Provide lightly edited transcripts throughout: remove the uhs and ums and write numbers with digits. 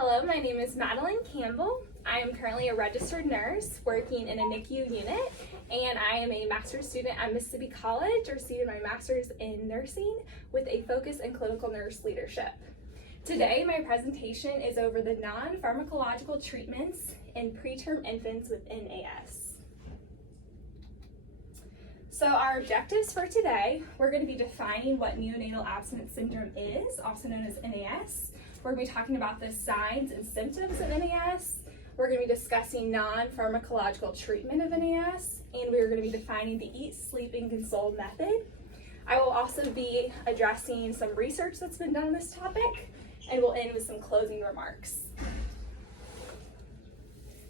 Hello, my name is Madeline Campbell. I am currently a registered nurse working in a NICU unit, and I am a master's student at Mississippi College, receiving my master's in nursing with a focus in clinical nurse leadership. Today, my presentation is over the non-pharmacological treatments in preterm infants with NAS. So our objectives for today, we're going to be defining what neonatal abstinence syndrome is, also known as NAS. We're going to be talking about the signs and symptoms of NAS. We're going to be discussing non-pharmacological treatment of NAS, and we're going to be defining the eat, sleep, and console method. I will also be addressing some research that's been done on this topic, and we'll end with some closing remarks.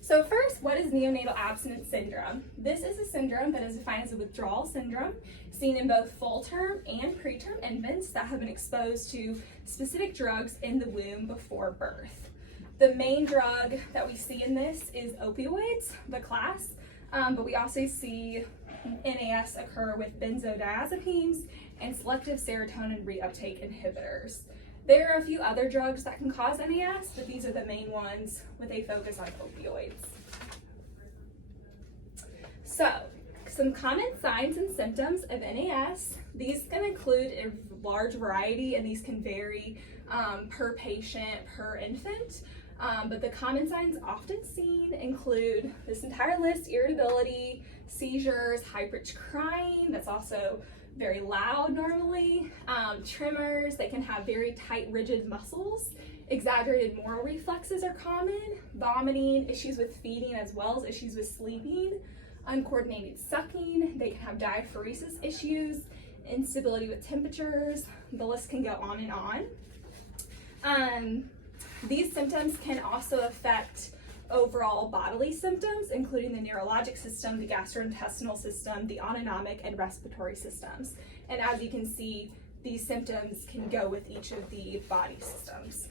So first, what is neonatal abstinence syndrome? This is a syndrome that is defined as a withdrawal syndrome seen in both full-term and preterm infants that have been exposed to specific drugs in the womb before birth. The main drug that we see in this is opioids, the class, but we also see NAS occur with benzodiazepines and selective serotonin reuptake inhibitors. There are a few other drugs that can cause NAS, but these are the main ones with a focus on opioids. So, some common signs and symptoms of NAS. These can include a large variety, and these can vary per patient, per infant. But the common signs often seen include this entire list: irritability, seizures, high-pitched crying, that's also very loud normally, tremors, they can have very tight, rigid muscles, exaggerated moral reflexes are common, vomiting, issues with feeding as well as issues with sleeping, uncoordinated sucking, they can have diaphoresis issues, instability with temperatures, the list can go on and on. These symptoms can also affect overall bodily symptoms, including the neurologic system, the gastrointestinal system, the autonomic and respiratory systems. And as you can see, these symptoms can go with each of the body systems.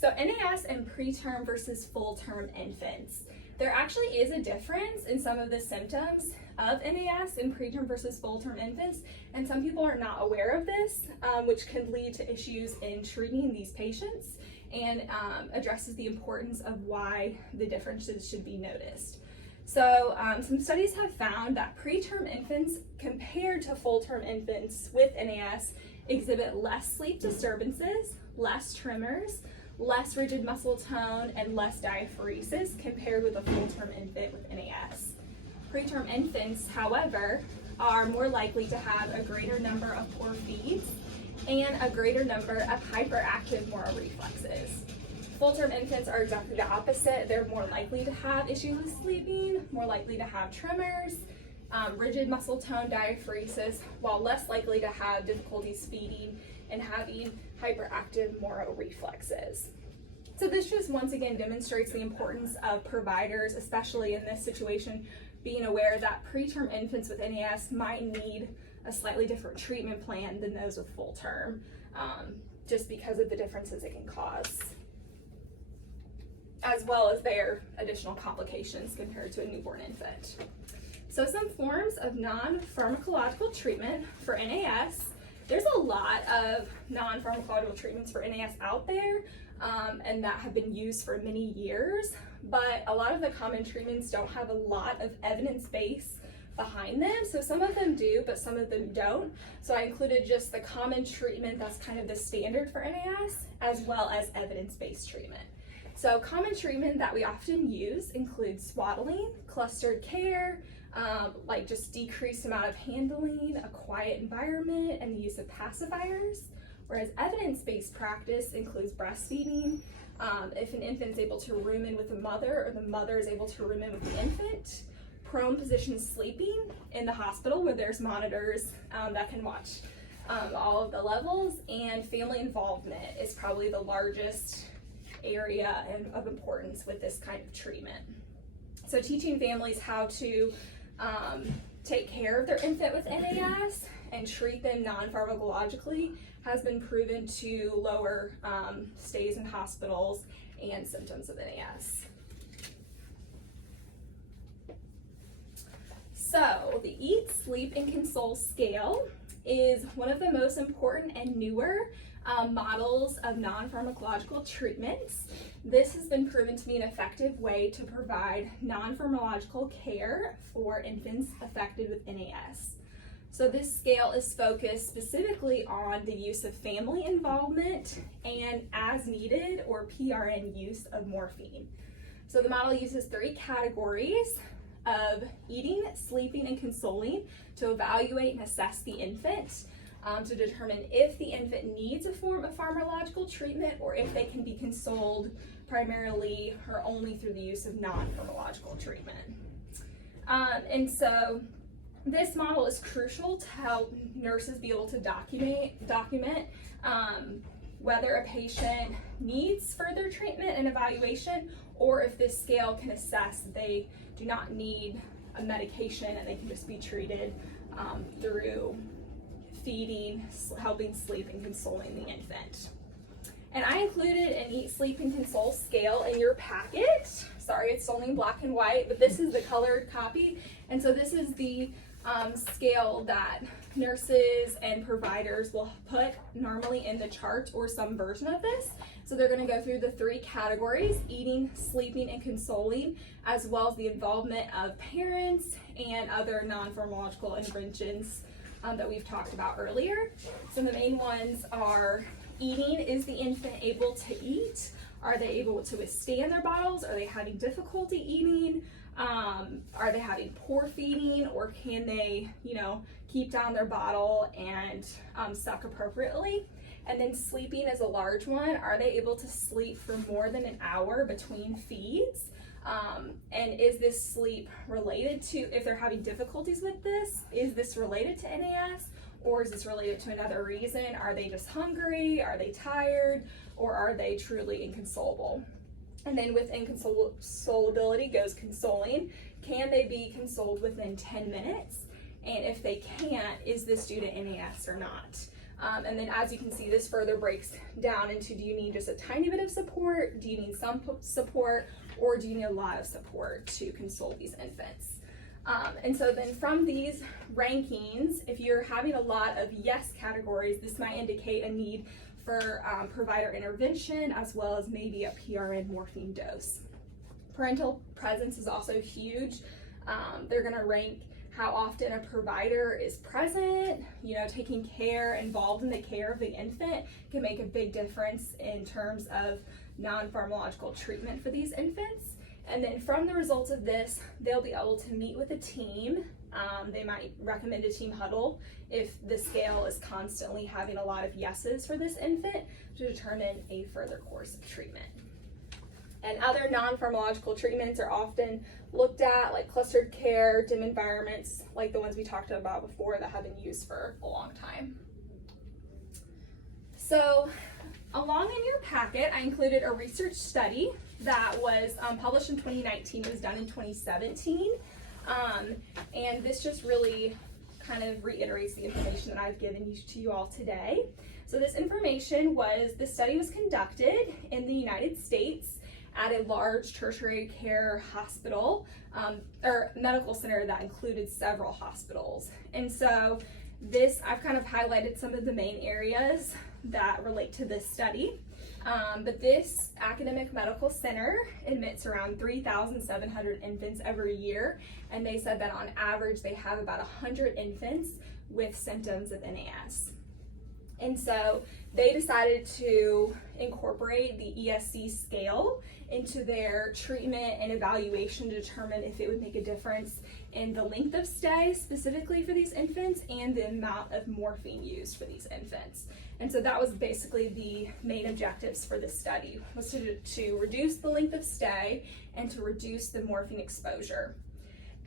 So NAS in preterm versus full-term infants. There actually is a difference in some of the symptoms of NAS in preterm versus full-term infants, and some people are not aware of this, which can lead to issues in treating these patients, and addresses the importance of why the differences should be noticed. So some studies have found that preterm infants compared to full-term infants with NAS exhibit less sleep disturbances, less tremors, less rigid muscle tone, and less diaphoresis compared with a full-term infant with NAS. Preterm infants, however, are more likely to have a greater number of poor feeds and a greater number of hyperactive moral reflexes. Full-term infants are exactly the opposite. They're more likely to have issues with sleeping, more likely to have tremors, rigid muscle tone, diaphoresis, while less likely to have difficulties feeding and having hyperactive moral reflexes. So this just once again demonstrates the importance of providers, especially in this situation, being aware that preterm infants with NAS might need a slightly different treatment plan than those with full term, just because of the differences it can cause, as well as their additional complications compared to a newborn infant. So some forms of non-pharmacological treatment for NAS. There's a lot of non-pharmacological treatments for NAS out there, and that have been used for many years, but a lot of the common treatments don't have a lot of evidence base behind them. So some of them do, but some of them don't. So I included just the common treatment that's kind of the standard for NAS, as well as evidence-based treatment. So common treatment that we often use includes swaddling, clustered care, like just decreased amount of handling, a quiet environment, and the use of pacifiers. Whereas evidence-based practice includes breastfeeding, if an infant's able to room in with the mother, or the mother is able to room in with the infant, prone position sleeping in the hospital where there's monitors that can watch all of the levels, and family involvement is probably the largest area of importance with this kind of treatment. So teaching families how to take care of their infant with NAS and treat them non-pharmacologically has been proven to lower stays in hospitals and symptoms of NAS. So the Eat, Sleep, and Console scale is one of the most important and newer models of non-pharmacological treatments. This has been proven to be an effective way to provide non-pharmacological care for infants affected with NAS. So this scale is focused specifically on the use of family involvement and as needed or PRN use of morphine. So the model uses 3 categories of eating, sleeping, and consoling to evaluate and assess the infant to determine if the infant needs a form of pharmacological treatment or if they can be consoled primarily or only through the use of non-pharmacological treatment. And so this model is crucial to help nurses be able to document whether a patient needs further treatment and evaluation, or if this scale can assess that they do not need a medication and they can just be treated through feeding, helping sleep, and consoling the infant. And I included an Eat, Sleep, and Console scale in your packet. Sorry, it's only in black and white, but this is the colored copy. And so this is the scale that nurses and providers will put normally in the chart or some version of this. So they're going to go through the 3 categories: eating, sleeping, and consoling, as well as the involvement of parents and other non-pharmacological interventions that we've talked about earlier. So the main ones are eating. Is the infant able to eat? Are they able to withstand their bottles? Are they having difficulty eating? Are they having poor feeding, or can they, keep down their bottle and suck appropriately? And then sleeping is a large one. Are they able to sleep for more than an hour between feeds? And is this sleep related to, if they're having difficulties with this, is this related to NAS, or is this related to another reason? Are they just hungry? Are they tired? Or are they truly inconsolable? And then with inconsolability goes consoling. Can they be consoled within 10 minutes? And if they can't, is this due to NAS or not? And then as you can see, this further breaks down into, do you need just a tiny bit of support? Do you need some support? Or do you need a lot of support to console these infants? And so then from these rankings, if you're having a lot of yes categories, this might indicate a need for provider intervention, as well as maybe a PRN morphine dose. Parental presence is also huge. They're going to rank how often a provider is present, taking care, involved in the care of the infant can make a big difference in terms of non-pharmacological treatment for these infants. And then from the results of this, they'll be able to meet with a team. They might recommend a team huddle if the scale is constantly having a lot of yeses for this infant to determine a further course of treatment. And other non-pharmacological treatments are often looked at, like clustered care, dim environments, like the ones we talked about before that have been used for a long time. So along in your packet, I included a research study that was published in 2019. It was done in 2017. And this just really kind of reiterates the information that I've given to you all today. So this information the study was conducted in the United States at a large tertiary care hospital or medical center that included several hospitals. And so I've kind of highlighted some of the main areas that relate to this study. But this academic medical center admits around 3,700 infants every year, and they said that on average they have about 100 infants with symptoms of NAS. And so they decided to incorporate the ESC scale into their treatment and evaluation to determine if it would make a difference in the length of stay specifically for these infants and the amount of morphine used for these infants. And so that was basically the main objectives for this study, was to reduce the length of stay and to reduce the morphine exposure.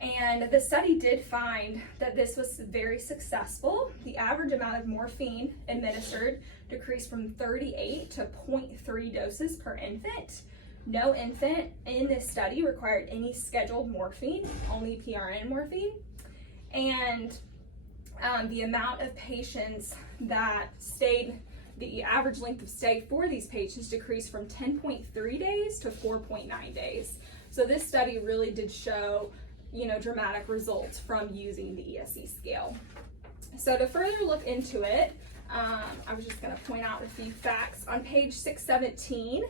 And the study did find that this was very successful. The average amount of morphine administered decreased from 38 to 0.3 doses per infant. No infant in this study required any scheduled morphine, only PRN morphine. And the amount of patients that stayed, the average length of stay for these patients decreased from 10.3 days to 4.9 days. So this study really did show, dramatic results from using the ESC scale. So to further look into it, I was just going to point out a few facts. On page 617,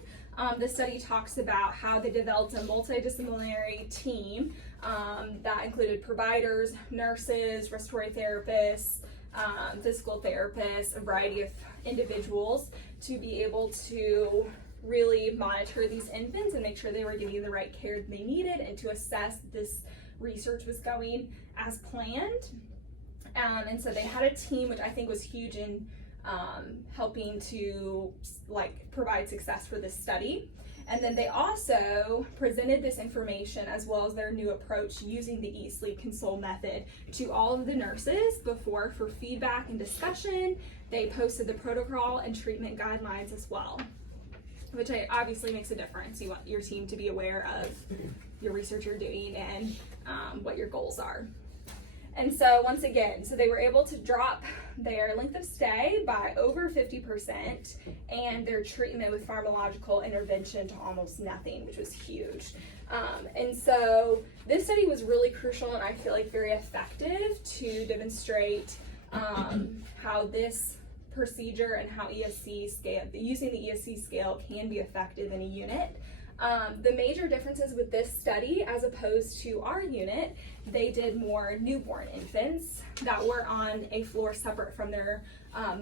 the study talks about how they developed a multidisciplinary team that included providers, nurses, respiratory therapists, physical therapists, a variety of individuals to be able to really monitor these infants and make sure they were getting the right care they needed and to assess this research was going as planned. And so they had a team, which I think was huge in helping to provide success for this study. And then they also presented this information as well as their new approach using the Eat, Sleep, Console method to all of the nurses before for feedback and discussion. They posted the protocol and treatment guidelines as well, which obviously makes a difference. You want your team to be aware of your research you're doing and what your goals are. And so once again, so they were able to drop their length of stay by over 50% and their treatment with pharmacological intervention to almost nothing, which was huge. And so this study was really crucial and I feel like very effective to demonstrate how this procedure and how ESC scale, using the ESC scale can be effective in a unit. The major differences with this study as opposed to our unit, they did more newborn infants that were on a floor separate from their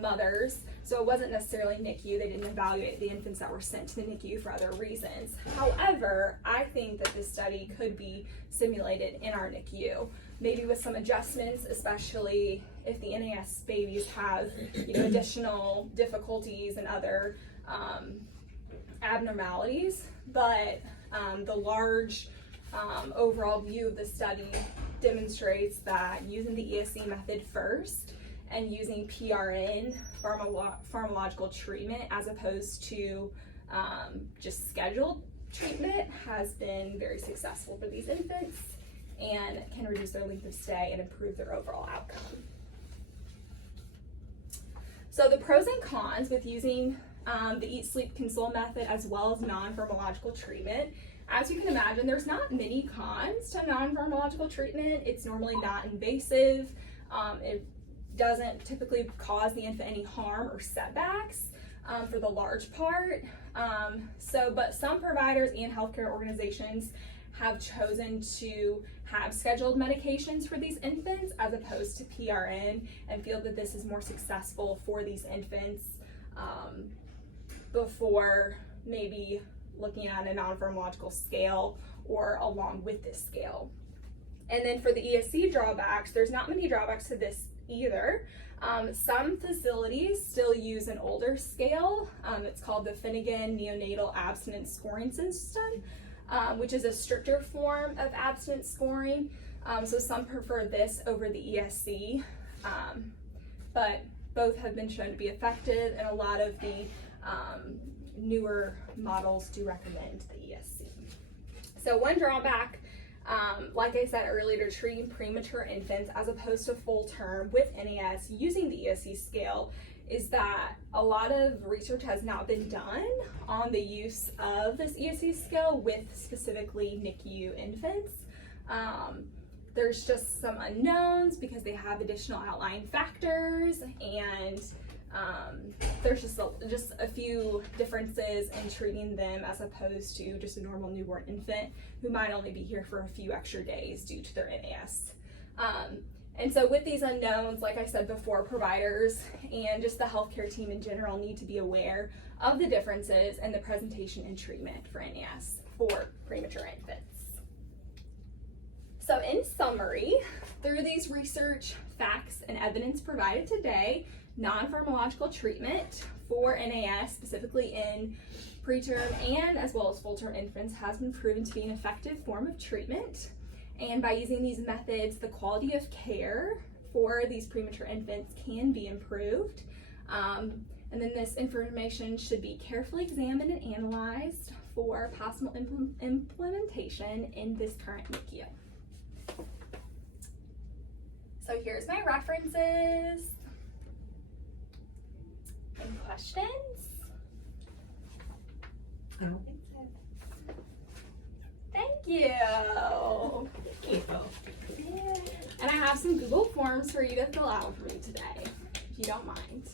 mothers. So it wasn't necessarily NICU. They didn't evaluate the infants that were sent to the NICU for other reasons. However, I think that this study could be simulated in our NICU, maybe with some adjustments, especially if the NAS babies have additional difficulties and other abnormalities. But the large overall view of the study demonstrates that using the ESC method first and using PRN, pharmacological treatment, as opposed to just scheduled treatment, has been very successful for these infants and can reduce their length of stay and improve their overall outcome. So the pros and cons with using the Eat, Sleep, Console method as well as non-pharmacological treatment. As you can imagine, there's not many cons to non-pharmacological treatment. It's normally not invasive. It doesn't typically cause the infant any harm or setbacks for the large part. But some providers and healthcare organizations have chosen to have scheduled medications for these infants as opposed to PRN and feel that this is more successful for these infants before maybe looking at a non-pharmacological scale or along with this scale. And then for the ESC drawbacks, there's not many drawbacks to this either. Some facilities still use an older scale. It's called the Finnegan Neonatal Abstinence Scoring System, which is a stricter form of abstinence scoring. So some prefer this over the ESC, but both have been shown to be effective, and a lot of the newer models do recommend the ESC. So one drawback, like I said earlier, to treating premature infants as opposed to full term with NAS using the ESC scale is that a lot of research has not been done on the use of this ESC scale with specifically NICU infants. There's just some unknowns because they have additional outlying factors, and there's just a few differences in treating them as opposed to just a normal newborn infant who might only be here for a few extra days due to their NAS. And so with these unknowns, like I said before, providers and just the healthcare team in general need to be aware of the differences in the presentation and treatment for NAS for premature infants. So in summary, through these research facts and evidence provided today, non-pharmacological treatment for NAS, specifically in preterm and as well as full-term infants, has been proven to be an effective form of treatment. And by using these methods, the quality of care for these premature infants can be improved. And then this information should be carefully examined and analyzed for possible implementation in this current NICU. So here's my references. Any questions? I don't think so. Thank you. Thank you. Yeah. And I have some Google Forms for you to fill out for me today, if you don't mind.